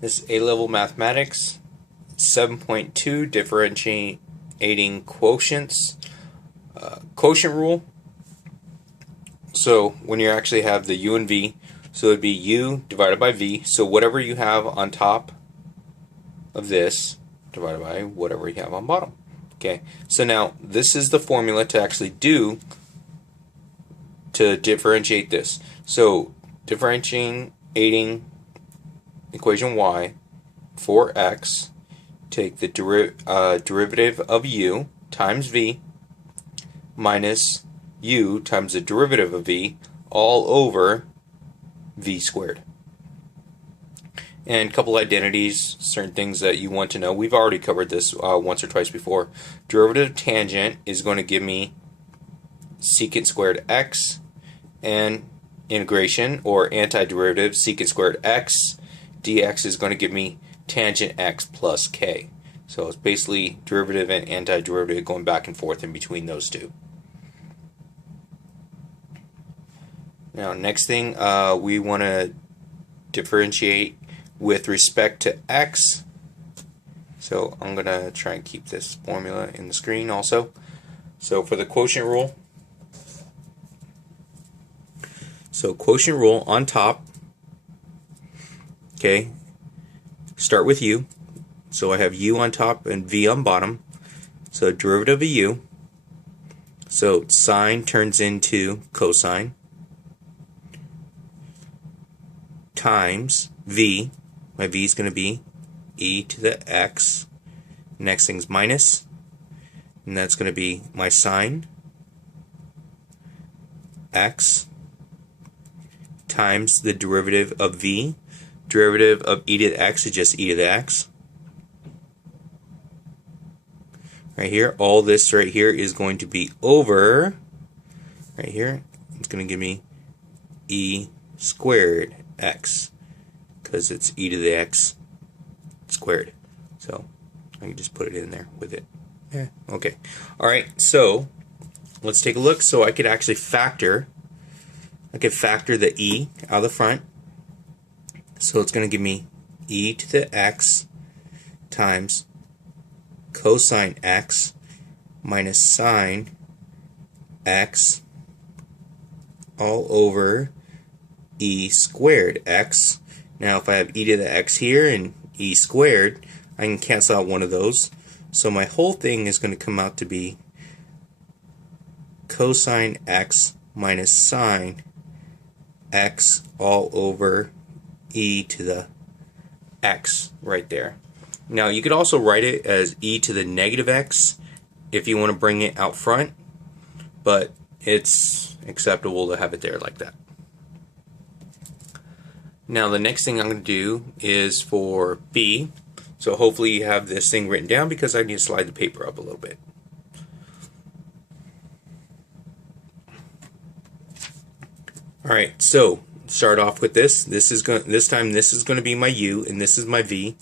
This is A-level mathematics, 7.2, differentiating quotients, quotient rule. So when you actually have the u and v, so it would be u divided by v. So whatever you have on top of this divided by whatever you have on bottom. Okay, so now this is the formula to actually do to differentiate this. So differentiating equation y for x, take the derivative of u times v minus u times the derivative of v all over v squared. And a couple identities, certain things that you want to know. We've already covered this once or twice before. Derivative of tangent is going to give me secant squared x, and integration or antiderivative secant squared x dx is going to give me tangent x plus k. So it's basically derivative and antiderivative going back and forth in between those two. Now next thing, we want to differentiate with respect to x. So I'm going to try and keep this formula in the screen also. So for the quotient rule, quotient rule on top, okay, start with u. So I have u on top and v on bottom. So derivative of u, so sine turns into cosine, times v. My v is going to be e to the x. Next thing's minus, and that's going to be my sine x times the derivative of v. Derivative of e to the x is just e to the x. Right here, all this right here is going to be over, right here, it's going to give me e squared x, because it's e to the x squared. So I can just put it in there with it. Yeah, okay. Alright, so let's take a look. So I could actually factor, the e out of the front. So it's going to give me e to the x times cosine x minus sine x all over e squared x. Now if I have e to the x here and e squared, I can cancel out one of those. So my whole thing is going to come out to be cosine x minus sine x all over e to the x right there. Now you could also write it as e to the negative x if you want to bring it out front, but it's acceptable to have it there like that. Now the next thing I'm going to do is for b. So hopefully you have this thing written down, because I need to slide the paper up a little bit. Alright, so start off with this. This time this is going to be my u and this is my v.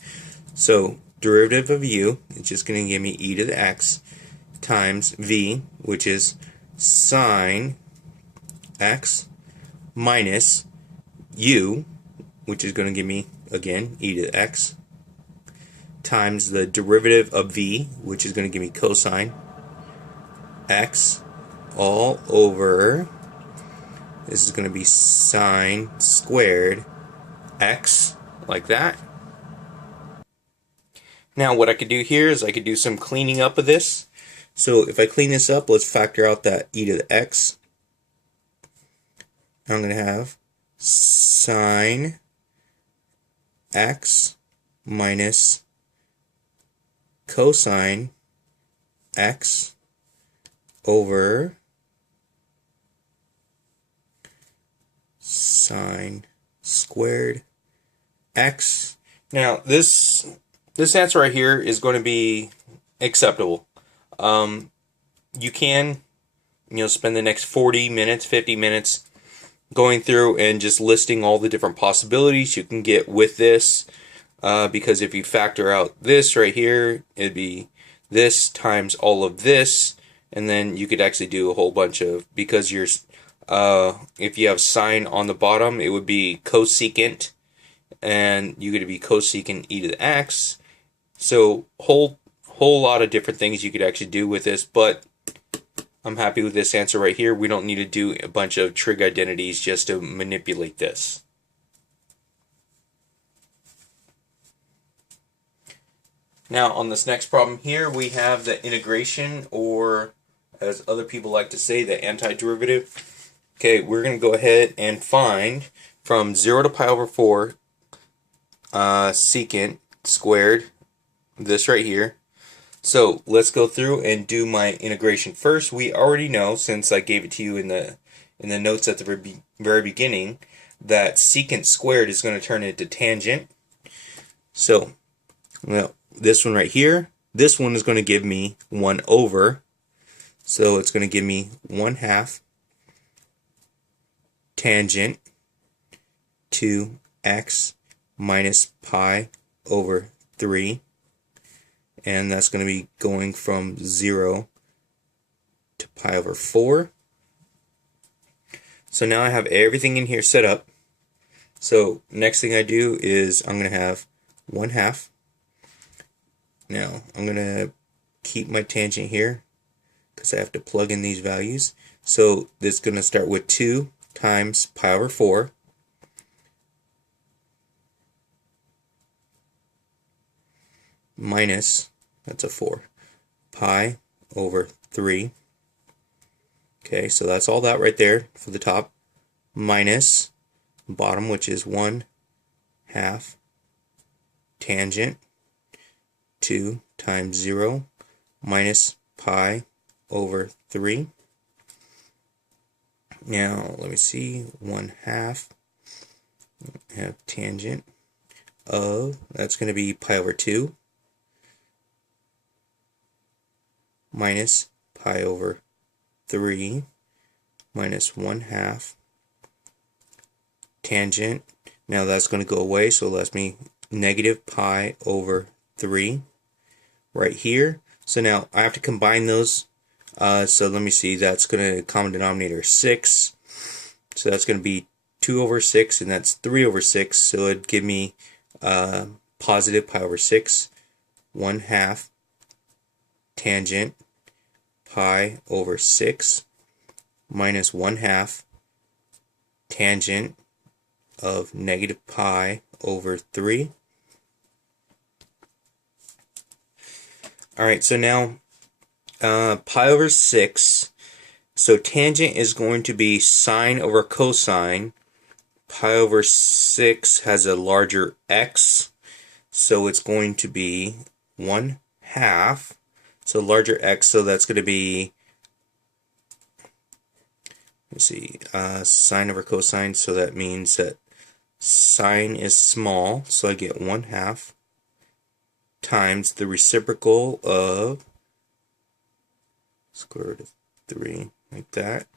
So derivative of u is just going to give me e to the x times v, which is sine x, minus u, which is going to give me again e to the x, times the derivative of v, which is going to give me cosine x all over, this is going to be sine squared x, like that. Now what I could do here is I could do some cleaning up of this. So if I clean this up, let's factor out that e to the x. I'm going to have sine x minus cosine x over sine squared x. Now this answer right here is going to be acceptable. You can, spend the next 40 minutes, 50 minutes going through and just listing all the different possibilities you can get with this, because if you factor out this right here, it'd be this times all of this, and then you could actually do a whole bunch of, because if you have sine on the bottom, it would be cosecant and you're going to be cosecant e to the x. So whole lot of different things you could actually do with this, but I'm happy with this answer right here. We don't need to do a bunch of trig identities just to manipulate this. Now on this next problem here, we have the integration, or as other people like to say, the antiderivative. Okay, we're going to go ahead and find from 0 to pi over 4 secant squared, this right here. So let's go through and do my integration. First, we already know, since I gave it to you in the notes at the very beginning, that secant squared is going to turn into tangent. So, well, this one right here, this one is going to give me 1 over. So it's going to give me 1/2 tangent to x minus pi over 3. And that's going to be going from 0 to pi over 4. So now I have everything in here set up. So next thing I do is I'm going to have 1/2. Now I'm going to keep my tangent here because I have to plug in these values. So this is going to start with 2 times pi over 4 minus, that's a 4, pi over 3. Okay, so that's all that right there for the top, minus bottom, which is 1/2 tangent 2 times 0 minus pi over 3. Now let me see, 1/2 have tangent of, that's going to be pi over 2 minus pi over 3 minus 1/2 tangent. Now that's going to go away, so let me negative pi over 3 right here. So now I have to combine those. So let me see, that's going to, common denominator 6. So that's going to be 2 over 6, and that's 3 over 6. So it'd give me positive pi over 6, 1/2 tangent pi over 6 minus 1/2 tangent of negative pi over 3. Alright, so now pi over 6, so tangent is going to be sine over cosine. Pi over 6 has a larger x, so it's going to be 1/2. So larger x, so that's going to be, let's see, sine over cosine, so that means that sine is small, so I get 1/2 times the reciprocal of square root of 3, like that.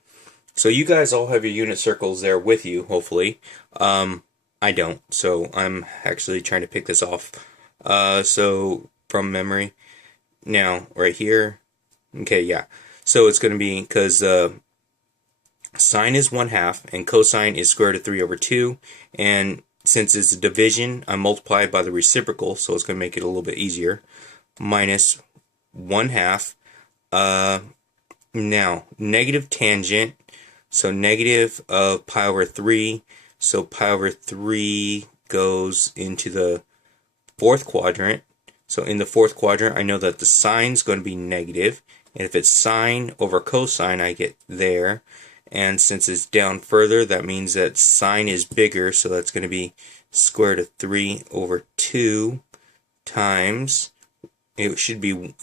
So you guys all have your unit circles there with you, hopefully. I don't, so I'm actually trying to pick this off. So from memory. Now, right here, okay, yeah. So it's going to be, because sine is 1/2, and cosine is square root of 3 over 2, and since it's a division, I multiply by the reciprocal, so it's going to make it a little bit easier, minus 1/2. Now, negative tangent, so negative of pi over 3, so pi over 3 goes into the fourth quadrant. So in the fourth quadrant, I know that the sine's going to be negative, and if it's sine over cosine, I get there. And since it's down further, that means that sine is bigger, so that's going to be square root of 3 over 2 times, it should be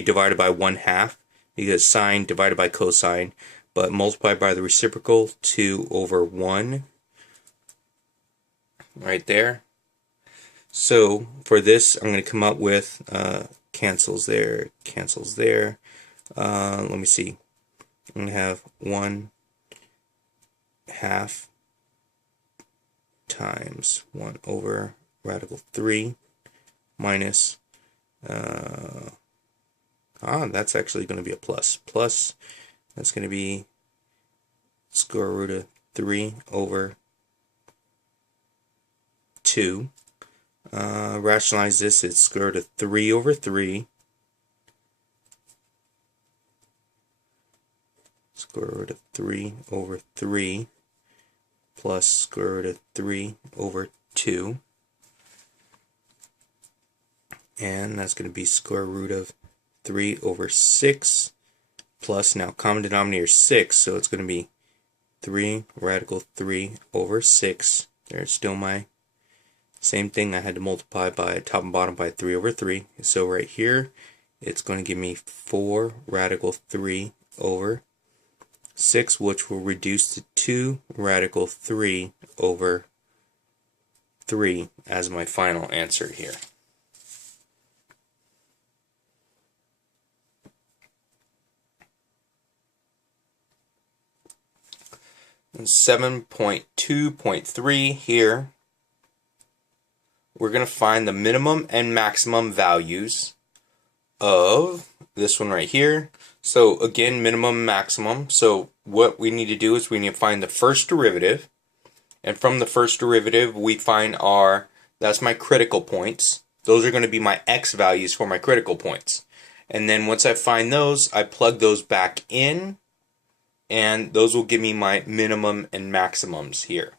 divided by 1/2, because sine divided by cosine, but multiplied by the reciprocal, 2 over 1, right there. So for this, I'm going to come up with cancels there, cancels there. Let me see. I'm going to have 1/2 times 1 over radical 3 minus, that's actually going to be a plus. Plus, that's going to be square root of 3 over 2. 2. Rationalize this, it's square root of 3 over 3. Square root of 3 over 3 plus square root of 3 over 2. And that's going to be square root of 3 over 6 plus, now common denominator 6, so it's going to be 3 radical 3 over 6. There's still my same thing. I had to multiply by top and bottom by 3 over 3. So right here, it's going to give me 4 radical 3 over 6, which will reduce to 2 radical 3 over 3 as my final answer here. 7.2.3 here, we're going to find the minimum and maximum values of this one right here. So again, minimum, maximum. So what we need to do is we need to find the first derivative, and from the first derivative we find that's my critical points. Those are going to be my x values for my critical points. And then once I find those, I plug those back in, and those will give me my minimum and maximums here.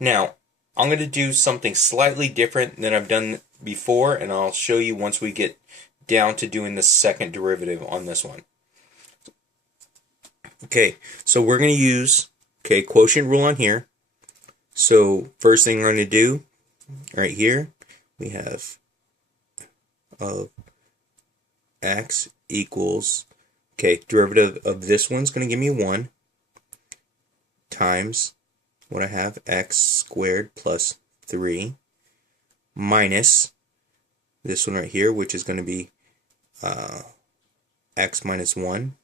Now, I'm going to do something slightly different than I've done before, and I'll show you once we get down to doing the second derivative on this one. Okay, so we're going to use quotient rule on here. So first thing we're going to do right here, we have of x equals, derivative of this one's going to give me 1 times what I have, x squared plus 3 minus this one right here, which is going to be x minus 1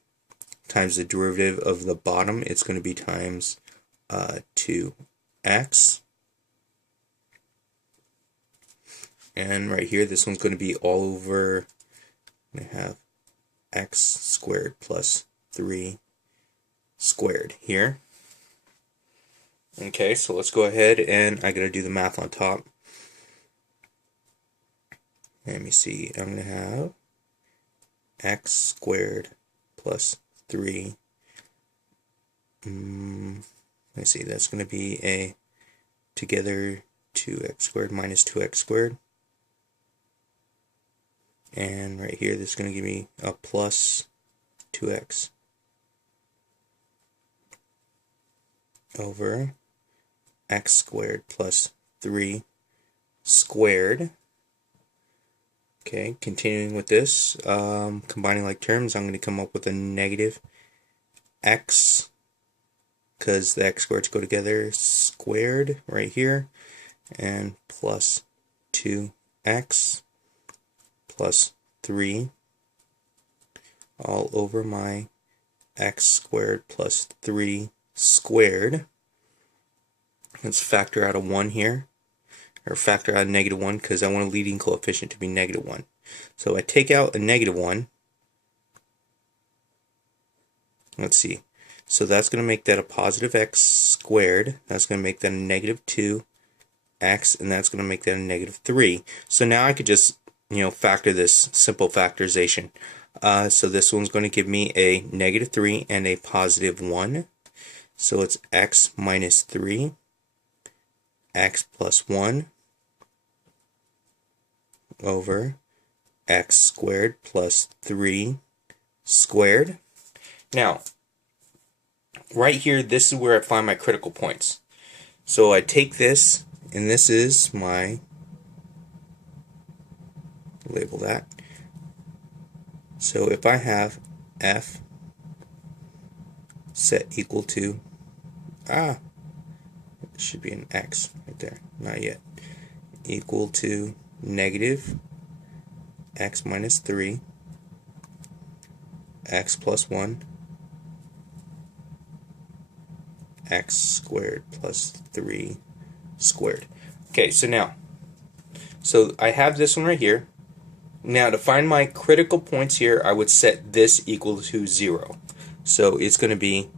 times the derivative of the bottom. It's going to be times 2x. And right here, this one's going to be all over, I have x squared plus 3 squared here. Okay, so let's go ahead, and I gotta do the math on top. Let me see, I'm gonna have x squared plus 3. Let's see, that's gonna be a together 2x squared minus 2x squared. And right here, this is going to give me a plus 2x over x squared plus 3 squared. Okay, continuing with this, combining like terms, I'm going to come up with a negative x, because the x squareds go together, squared right here, and plus 2x plus 3 all over my x squared plus 3 squared. Let's factor out a 1 here, or factor out a negative 1, because I want a leading coefficient to be negative 1. So I take out a negative 1. Let's see. So that's going to make that a positive x squared. That's going to make that a negative 2x, and that's going to make that a negative 3. So now I could just factor this, simple factorization. So this one's going to give me a negative 3 and a positive 1. So it's x minus 3, x plus 1 over x squared plus 3 squared. Now, right here, this is where I find my critical points. So I take this, and this is my, label that. So if I have f set equal to, it should be an x right there, not yet, equal to negative x minus 3, x plus 1, x squared plus 3 squared. Okay, so I have this one right here. Now to find my critical points here, I would set this equal to 0. So it's going to be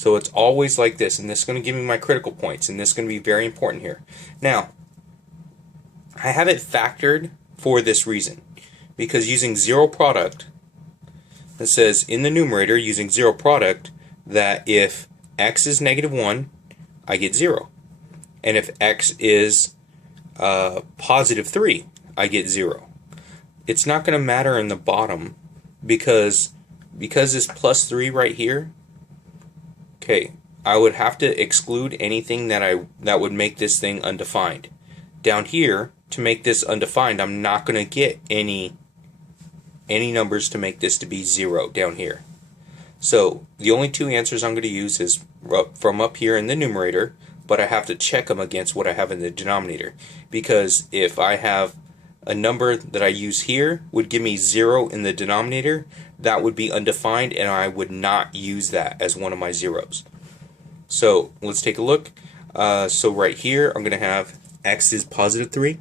So it's always like this, and this is going to give me my critical points, and this is going to be very important here. Now, I have it factored for this reason, because using zero product, it says in the numerator, using zero product, that if x is -1, I get 0. And if x is +3, I get 0. It's not going to matter in the bottom because it's +3 right here. Okay, I would have to exclude anything that would make this thing undefined. Down here, to make this undefined, I'm not going to get any numbers to make this to be 0 down here. So the only two answers I'm going to use is from up here in the numerator, but I have to check them against what I have in the denominator, because if I have a number that I use here would give me 0 in the denominator, that would be undefined, and I would not use that as one of my zeros. So let's take a look. So right here I'm going to have x is +3,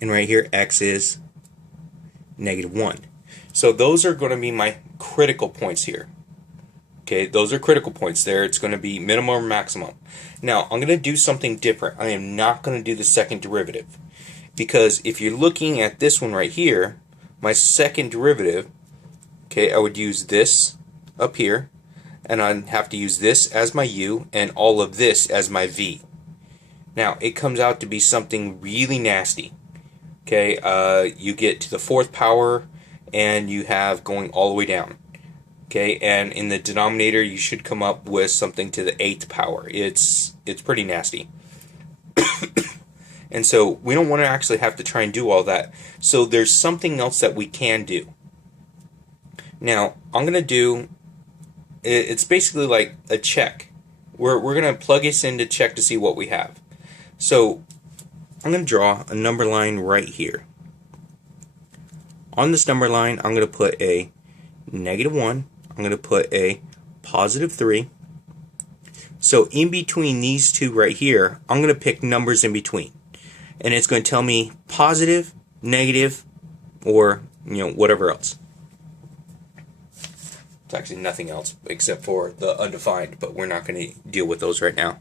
and right here x is -1. So those are going to be my critical points here. Okay, those are critical points there. It's going to be minimum or maximum. Now, I'm going to do something different. I am not going to do the second derivative, because if you're looking at this one right here, my second derivative, okay, I would use this up here, and I'd have to use this as my u and all of this as my v. Now, it comes out to be something really nasty. Okay, you get to the 4th power, and you have going all the way down. Okay, and in the denominator you should come up with something to the 8th power. It's pretty nasty. And so we don't want to actually have to try and do all that. So there's something else that we can do. Now, I'm going to do, it's basically like a check. We're going to plug this in to check to see what we have. So I'm going to draw a number line right here. On this number line, I'm going to put a -1. I'm going to put a +3. So in between these two right here, I'm going to pick numbers in between. And it's going to tell me positive, negative, or whatever else. It's actually nothing else except for the undefined, but we're not going to deal with those right now.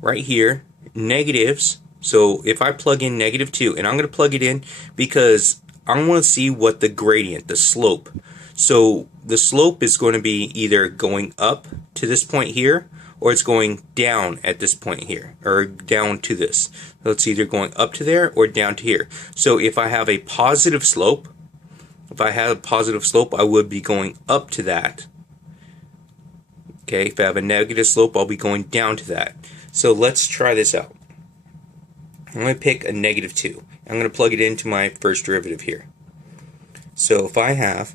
Right here, negatives. So if I plug in -2, and I'm going to plug it in because I want to see what the gradient, the slope. So the slope is going to be either going up to this point here, or it's going down at this point here, or down to this. So it's either going up to there or down to here. So if I have a positive slope, I would be going up to that. Okay, if I have a negative slope, I'll be going down to that. So let's try this out. I'm going to pick a -2. I'm going to plug it into my first derivative here. So if I have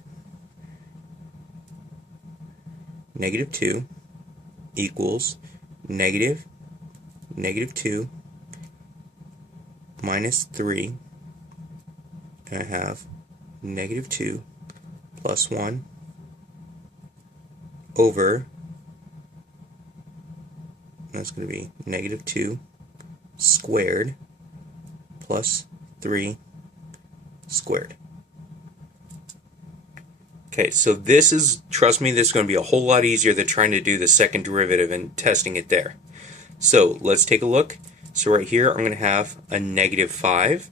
-2 equals -2 minus 3, and I have -2 plus 1 over, that's going to be -2 squared plus 3 squared. Okay, so this is, trust me, this is going to be a whole lot easier than trying to do the second derivative and testing it there. So let's take a look. So right here I'm going to have a -5.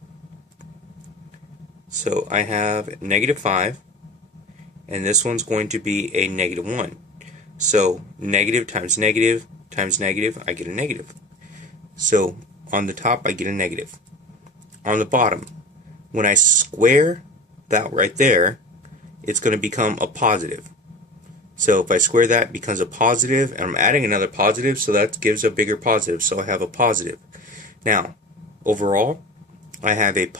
So I have -5, and this one's going to be a -1. So negative times negative times negative, I get a negative. So on the top I get a negative. On the bottom, when I square that right there, it's going to become a positive. So if I square that, it becomes a positive, and I'm adding another positive, so that gives a bigger positive. So I have a positive. Now, overall, I have a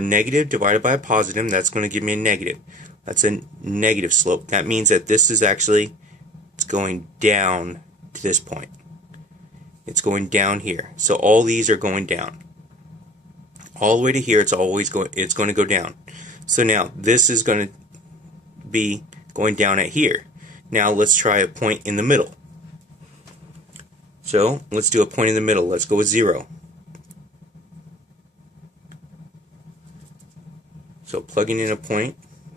negative divided by a positive. That's going to give me a negative. That's a negative slope. That means that this is actually, it's going down to this point. It's going down here. So all these are going down. All the way to here, it's going to go down. So now this is going to be going down at here. Now let's try a point in the middle. So let's do a point in the middle. Let's go with 0. So plugging in a point,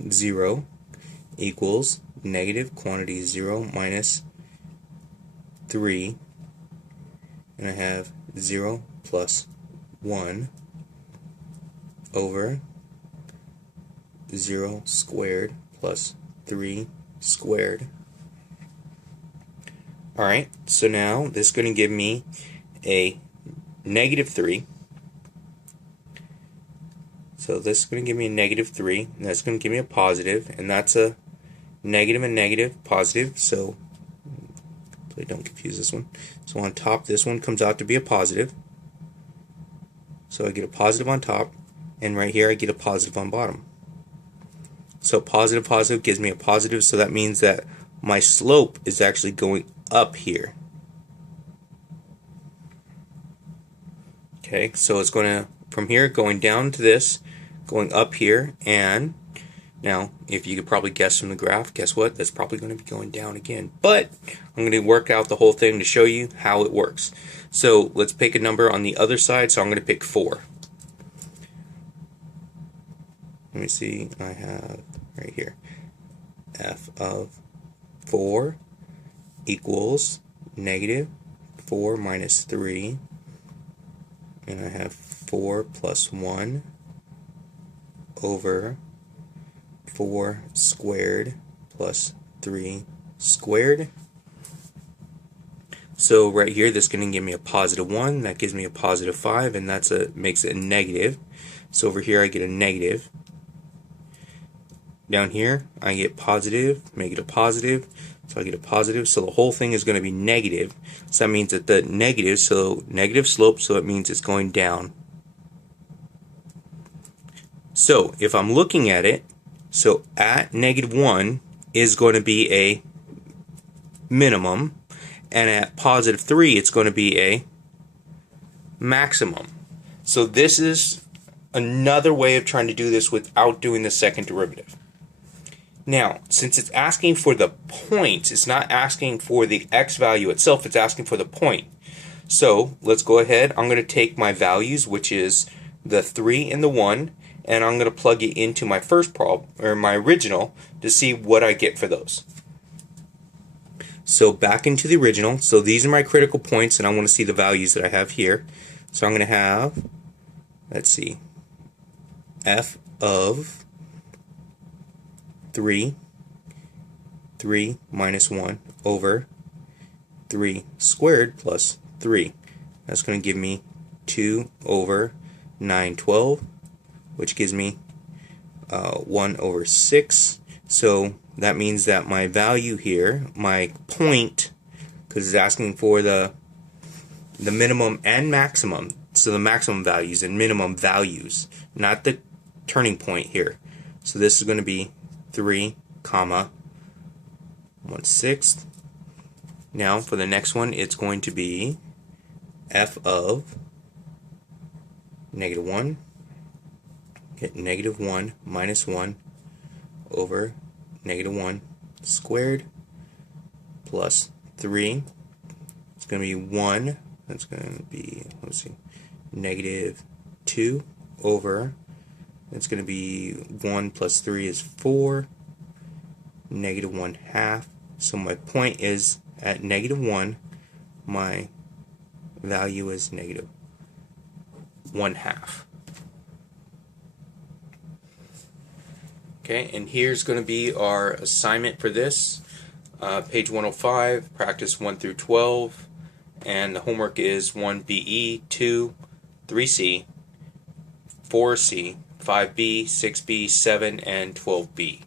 0 equals negative quantity 0 minus 3, and I have 0 plus 1 over 0 squared plus 3 squared. Alright, so now this is going to give me a negative 3. So this is going to give me a negative 3, and that's going to give me a positive, and that's a negative and negative, positive, so please don't confuse this one. So on top, this one comes out to be a positive. So I get a positive on top, and right here I get a positive on bottom. So positive, positive gives me a positive, so that means that my slope is actually going up here. Okay, so it's going to, from here, going down to this, going up here, and now, if you could probably guess from the graph, guess what? That's probably going to be going down again. But I'm going to work out the whole thing to show you how it works. So let's pick a number on the other side, so I'm going to pick 4. Let me see, I have right here, f of 4 equals negative 4 minus 3, and I have 4 plus 1 over 4 squared plus 3 squared. So right here, this is going to give me a positive 1, that gives me a positive 5, and that's makes it a negative. So over here I get a negative. Down here I get positive, make it a positive, so I get a positive, so the whole thing is going to be negative. So that means that the negative, so negative slope, so it means it's going down. So if I'm looking at it, so at negative 1 is going to be a minimum, and at positive 3 it's going to be a maximum. So this is another way of trying to do this without doing the second derivative. Now, since it's asking for the point, it's not asking for the x value itself, it's asking for the point. So let's go ahead, I'm going to take my values, which is the 3 and the 1, and I'm going to plug it into my first problem, or my original, to see what I get for those. So back into the original, so these are my critical points, and I want to see the values that I have here. So I'm going to have, let's see, f of 3 minus 1 over 3 squared plus 3. That's going to give me 2 over 9/12, which gives me 1 over 6. So that means that my value here, my point, because it's asking for the minimum and maximum, so the maximum values and minimum values, not the turning point here. So this is going to be 3, 1/6. Now for the next one, it's going to be f of negative 1. Get negative 1 minus 1 over negative 1 squared plus 3. It's going to be 1. That's going to be, let's see, negative 2 over, it's going to be 1 plus 3 is 4, negative 1/2. So my point is at negative 1, my value is negative 1/2. Okay, and here's going to be our assignment for this. Page 105, practice 1 through 12, and the homework is 1BE, 2, 3C, 4C, 5B, 6B, 7, and 12B.